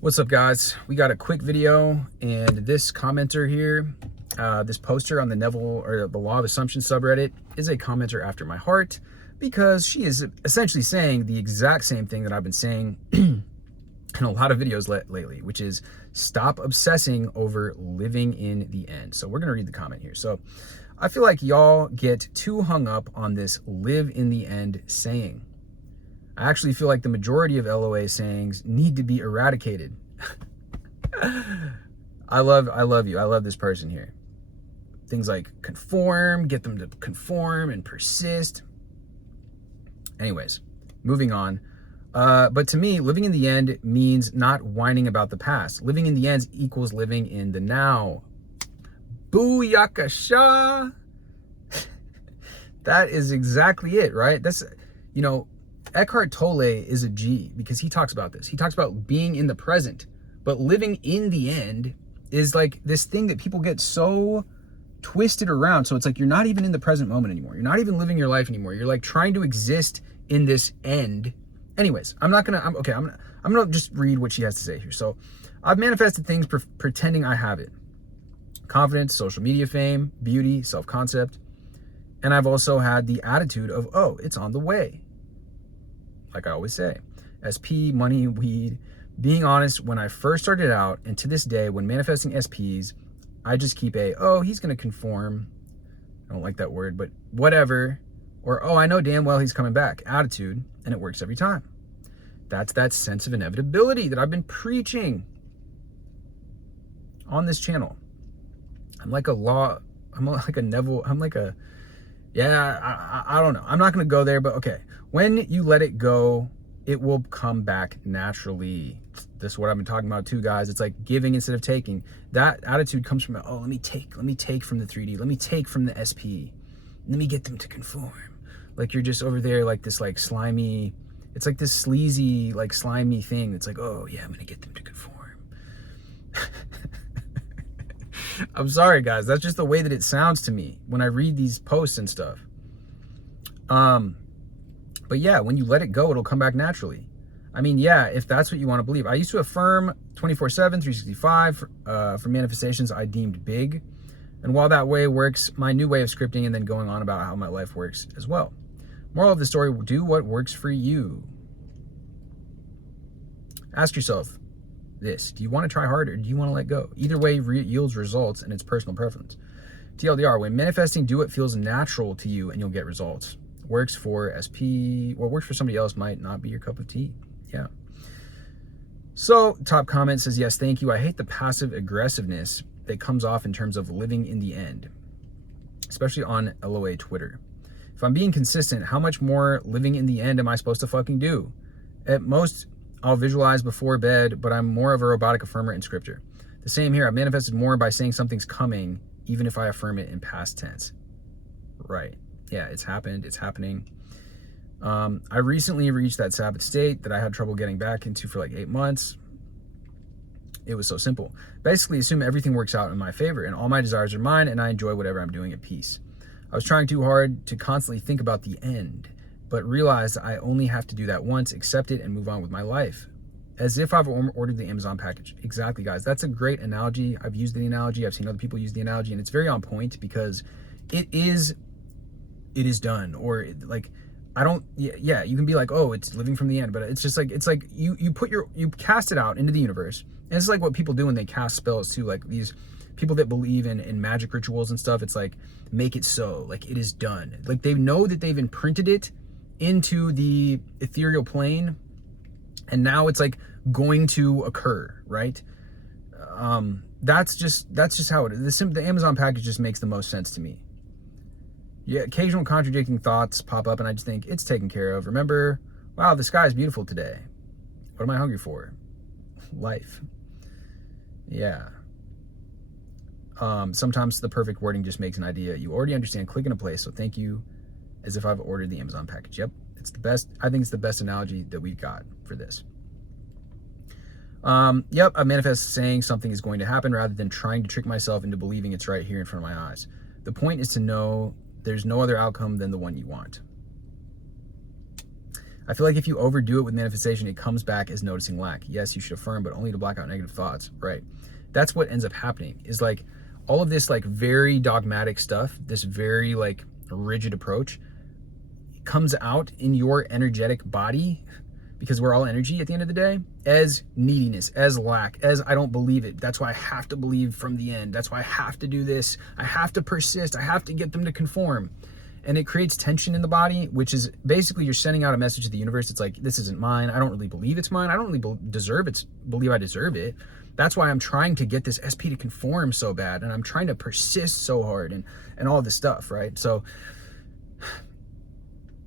What's up, guys? We got a quick video, and this commenter here, this poster on the Neville or the Law of Assumption subreddit is a commenter after my heart, because she is essentially saying the exact same thing that I've been saying in a lot of videos lately, which is stop obsessing over living in the end. So we're going to read the comment here. So I feel like y'all get too hung up on this live in the end saying. I actually feel like the majority of LOA sayings need to be eradicated. I love you. I love this person here. Things like conform, get them to conform and persist. Anyways, moving on. But to me, living in the end means not whining about the past. Living in the end equals living in the now. Booyakasha. That is exactly it, right? That's, Eckhart Tolle is a G because he talks about this. He talks about being in the present, but living in the end is like this thing that people get so twisted around. So it's like you're not even in the present moment anymore. You're not even living your life anymore. You're like trying to exist in this end. Anyways, I'm gonna just read what she has to say here. So I've manifested things pretending I have it. Confidence, social media fame, beauty, self-concept. And I've also had the attitude of, oh, it's on the way. Like I always say, SP, money, weed, being honest, when I first started out and to this day, when manifesting SPs, I just keep oh, he's going to conform. I don't like that word, but whatever. Or, oh, I know damn well he's coming back. Attitude, and it works every time. That's that sense of inevitability that I've been preaching on this channel. I'm like a Neville, I don't know. I'm not going to go there, but okay. When you let it go, it will come back naturally. This is what I've been talking about too, guys. It's like giving instead of taking. That attitude comes from, oh, let me take from the 3D. Let me take from the SP. Let me get them to conform. Like you're just over there like this like slimy, it's like this sleazy, like slimy thing. It's like, oh yeah, I'm going to get them to conform. I'm sorry, guys. That's just the way that it sounds to me when I read these posts and stuff. But yeah, when you let it go, it'll come back naturally. I mean, yeah, if that's what you want to believe. I used to affirm 24/7, 365 for manifestations I deemed big. And while that way works, my new way of scripting and then going on about how my life works as well. Moral of the story, do what works for you. Ask yourself this: do you want to try harder? Or do you want to let go? Either way yields results, and it's personal preference. TLDR, when manifesting, do what feels natural to you and you'll get results. Works for SP, what works for somebody else might not be your cup of tea. Yeah. So top comment says, yes, thank you. I hate the passive aggressiveness that comes off in terms of living in the end, especially on LOA Twitter. If I'm being consistent, how much more living in the end am I supposed to fucking do? At most, I'll visualize before bed, but I'm more of a robotic affirmer in scripture. The same here. I've manifested more by saying something's coming, even if I affirm it in past tense. Right. Yeah, it's happened. It's happening. I recently reached that Sabbath state that I had trouble getting back into for like 8 months. It was so simple. Basically, assume everything works out in my favor and all my desires are mine and I enjoy whatever I'm doing at peace. I was trying too hard to constantly think about the end, but realized I only have to do that once, accept it, and move on with my life. As if I've ordered the Amazon package. Exactly, guys. That's a great analogy. I've used the analogy. I've seen other people use the analogy, and it's very on point because it is done. Or like, you can be like, oh, it's living from the end, but it's just like, it's like you cast it out into the universe. And it's like what people do when they cast spells too, like these people that believe in magic rituals and stuff. It's like, make it so, like it is done. Like they know that they've imprinted it into the ethereal plane, and now it's like going to occur, right? That's just how it is. The Amazon package just makes the most sense to me. Yeah, occasional contradicting thoughts pop up and I just think it's taken care of. Remember, wow, the sky is beautiful today. What am I hungry for? Life. Yeah. Sometimes the perfect wording just makes an idea you already understand click into place, so thank you, as if I've ordered the Amazon package. Yep, it's the best. I think it's the best analogy that we've got for this. Yep, I manifest saying something is going to happen rather than trying to trick myself into believing it's right here in front of my eyes. The point is to know there's no other outcome than the one you want. I feel like if you overdo it with manifestation, it comes back as noticing lack. Yes, you should affirm, but only to block out negative thoughts, right? That's what ends up happening, is like all of this like very dogmatic stuff, this very like rigid approach comes out in your energetic body, because we're all energy at the end of the day, as neediness, as lack, as I don't believe it. That's why I have to believe from the end. That's why I have to do this. I have to persist. I have to get them to conform. And it creates tension in the body, which is basically you're sending out a message to the universe. It's like, this isn't mine. I don't really believe it's mine. I don't really believe I deserve it. That's why I'm trying to get this SP to conform so bad. And I'm trying to persist so hard and all this stuff, right? So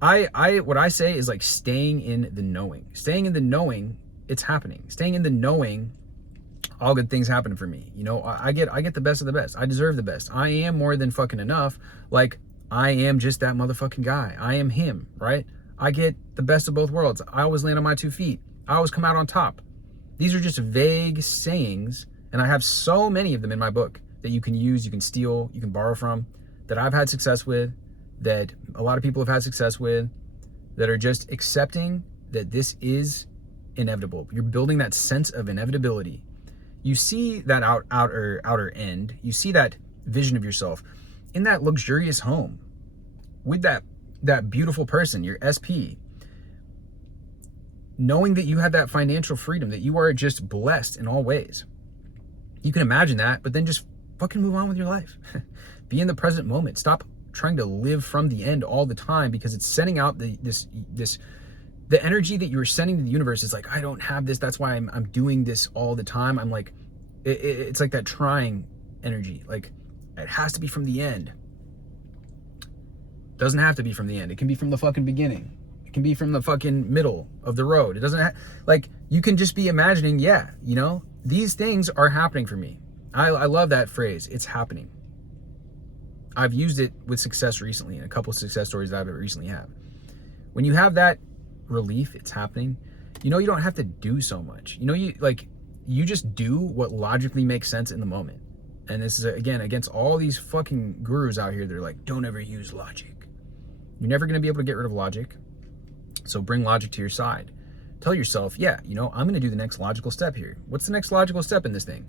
what I say is like staying in the knowing. Staying in the knowing, it's happening. Staying in the knowing, all good things happen for me. You know, I get the best of the best. I deserve the best. I am more than fucking enough. Like, I am just that motherfucking guy. I am him, right? I get the best of both worlds. I always land on my 2 feet. I always come out on top. These are just vague sayings, and I have so many of them in my book that you can use, you can steal, you can borrow from, that I've had success with, that a lot of people have had success with, that are just accepting that this is inevitable. You're building that sense of inevitability. You see that outer end. You see that vision of yourself in that luxurious home with that beautiful person, your SP, knowing that you have that financial freedom, that you are just blessed in all ways. You can imagine that, but then just fucking move on with your life. Be in the present moment. Stop trying to live from the end all the time, because it's sending out the energy that you're sending to the universe is like, I don't have this. That's why I'm doing this all the time. I'm like, it's like that trying energy. Like, it has to be from the end. Doesn't have to be from the end. It can be from the fucking beginning. It can be from the fucking middle of the road. It doesn't like, you can just be imagining, yeah, you know, these things are happening for me. I love that phrase. It's happening. I've used it with success recently in a couple of success stories that I've recently had. When you have that relief, it's happening, you know, you don't have to do so much. You know, you just do what logically makes sense in the moment. And this is, again, against all these fucking gurus out here that are like, don't ever use logic. You're never going to be able to get rid of logic. So bring logic to your side. Tell yourself, yeah, you know, I'm going to do the next logical step here. What's the next logical step in this thing?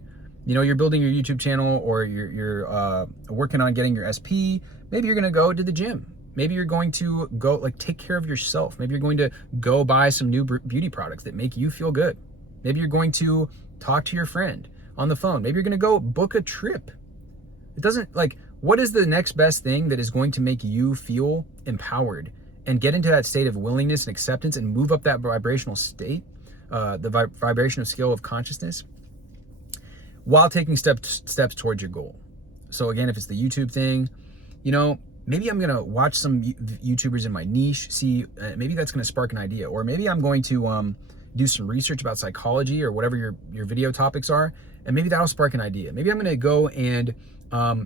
You know, you're building your YouTube channel, or you're working on getting your SP. Maybe you're going to go to the gym. Maybe you're going to go, like, take care of yourself. Maybe you're going to go buy some new beauty products that make you feel good. Maybe you're going to talk to your friend on the phone. Maybe you're going to go book a trip. It doesn't, like, what is the next best thing that is going to make you feel empowered and get into that state of willingness and acceptance and move up that vibrational state, the vibrational scale of consciousness, while taking steps towards your goal? So again, if it's the YouTube thing, you know, maybe I'm going to watch some YouTubers in my niche, see, maybe that's going to spark an idea. Or maybe I'm going to do some research about psychology or whatever your video topics are, and maybe that'll spark an idea. Maybe I'm going to go and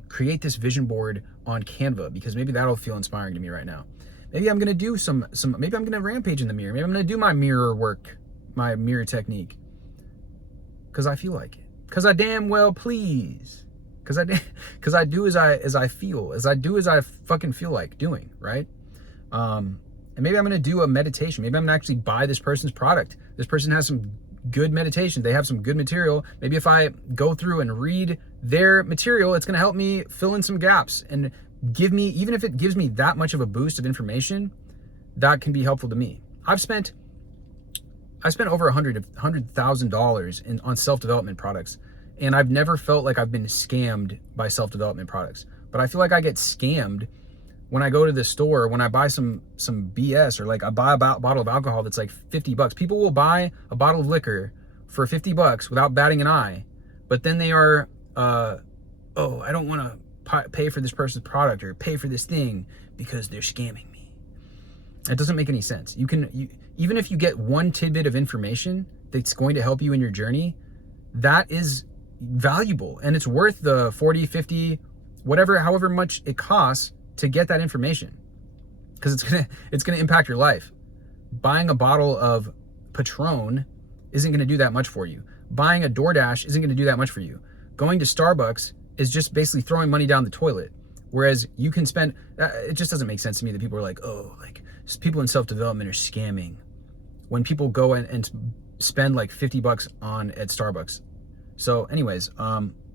create this vision board on Canva, because maybe that'll feel inspiring to me right now. Maybe I'm going to do some maybe I'm going to rampage in the mirror. Maybe I'm going to do my mirror work, my mirror technique, because I feel like it. Because I damn well please. Because I do as I feel, as I do as I fucking feel like doing, right? And maybe I'm going to do a meditation. Maybe I'm going to actually buy this person's product. This person has some good meditation. They have some good material. Maybe if I go through and read their material, it's going to help me fill in some gaps and give me, even if it gives me that much of a boost of information, that can be helpful to me. I spent over $100,000 on self-development products, and I've never felt like I've been scammed by self-development products. But I feel like I get scammed when I go to the store, when I buy some BS, or like I buy a bottle of alcohol that's like $50. People will buy a bottle of liquor for $50 without batting an eye, but then they are, I don't want to pay for this person's product or pay for this thing because they're scamming me. It doesn't make any sense. Even if you get one tidbit of information that's going to help you in your journey, that is valuable, and it's worth the 40, 50, however much it costs to get that information, because it's gonna impact your life. Buying a bottle of Patron isn't gonna do that much for you. Buying a DoorDash isn't gonna do that much for you. Going to Starbucks is just basically throwing money down the toilet. Whereas you can spend, it just doesn't make sense to me that people are like, oh, like people in self-development are scamming. when people go and spend like $50 on at Starbucks. So anyways,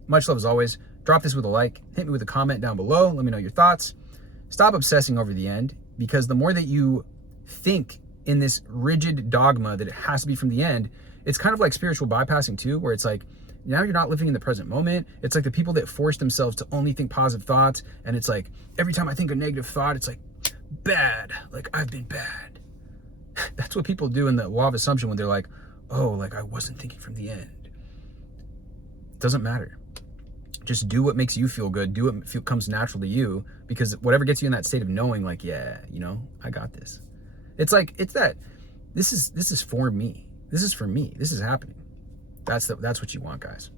much love as always. Drop this with a like, hit me with a comment down below. Let me know your thoughts. Stop obsessing over the end, because the more that you think in this rigid dogma that it has to be from the end, it's kind of like spiritual bypassing too, where it's like, now you're not living in the present moment. It's like the people that force themselves to only think positive thoughts. And it's like, every time I think a negative thought, it's like bad, like I've been bad. That's what people do in the law of assumption when they're like, oh, like I wasn't thinking from the end. It doesn't matter. Just do what makes you feel good. Do what comes natural to you, because whatever gets you in that state of knowing, like, yeah, you know, I got this. It's like, it's that, this is for me. This is for me. This is happening. That's what you want, guys.